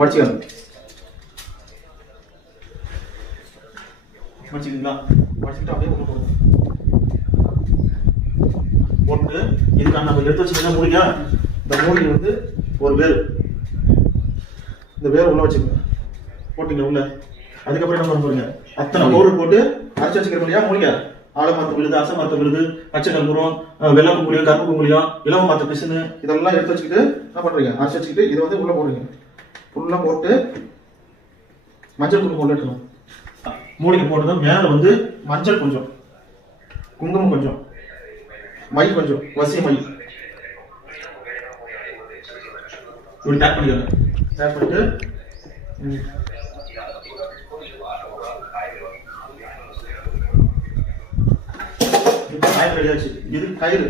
மடிச்சுக்கலாம். மடிச்சுக்கிங்களா? மடிச்சுக்கிட்டு அப்படியே ஒன்று போடுங்க. போட்டு இதுக்கான நம்ம எடுத்து வச்சுக்கிட்டா மூடிங்க. இந்த மூடியில் வந்து ஒரு வேர், இந்த வேர் உள்ள வச்சுக்கோங்க. போட்டீங்க உள்ள. அதுக்கப்புறம் என்ன பண்ண போறீங்க? அத்தனை பவுடர் போட்டு அரைச்சி வச்சுக்கிற முடியா மூலிங்க. ஆலமரத்து விழுது, அசமரத்து விழுது, பச்சை கற்பூரம், வெள்ளை குங்குளியம், கருப்பு குங்குளியம், இலவ மரத்து பிசுன்னு இதெல்லாம் எடுத்து வச்சுக்கிட்டு என்ன பண்றீங்க? அரைச்சி வச்சுக்கிட்டு இதை வந்து உள்ள போடுறீங்க. ஃபுல்லா போட்டு மஞ்சள் குங்குமம் உள்ள எடுக்கணும். மூலிகை போட்டதும் மேல வந்து மஞ்சள் கொஞ்சம், குங்குமம் கொஞ்சம், மை கொஞ்சம், வசிய மை இப்படி டேப் பண்ணிக்கோங்க. டேப் பண்ணிட்டு இது கயிறு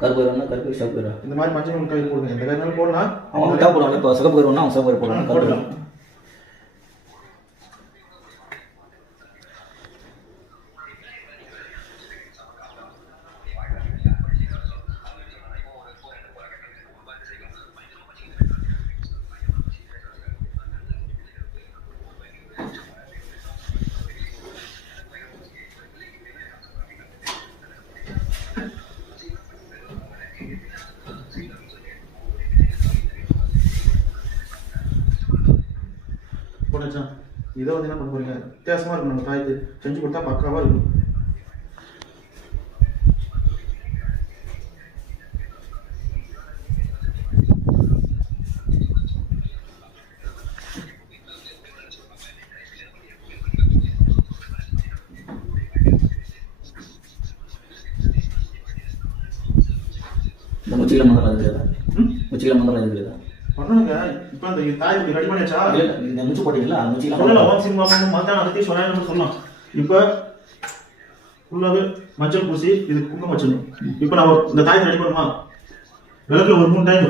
கருப்பு கருப்பு சிவப்பு கயிறு. இந்த மாதிரி மஞ்சள் கயிறு போடுங்க. இந்த கயிறு போடலாம். அவங்க தான் போடுவாங்க. இப்போ சிவப்பு கயிறு அவங்க சிவப்பு கயிறு போடலாம். போட்டாச்சா? இதை வந்து என்ன பண்ண போறீங்க? வித்தியாசமா இருக்கும். நம்ம தாய்க்கு செஞ்சு கொடுத்தா பக்காவா இருக்கும். இந்த முச்சில மந்திரம் இருக்குதா? முச்சில மந்திரம் இருக்குதா? பண்ணுங்க. இப்போ அந்த தாய் ரெடி பண்ணியாச்சா? இந்த முச்சு போட்டீங்களா? முச்சில சொல்லலாம். ஓம் சிங் பாபா மாதா அகத்தி சொன்னான்னு சொல்லலாம். இப்போ ஃபுல்லாவே மஞ்சள் பூசி இது குங்குமம் வச்சிடணும். இப்போ நான் இந்த தாய் ரெடி பண்ணுமா? விளக்குல ஒரு 3 டைம்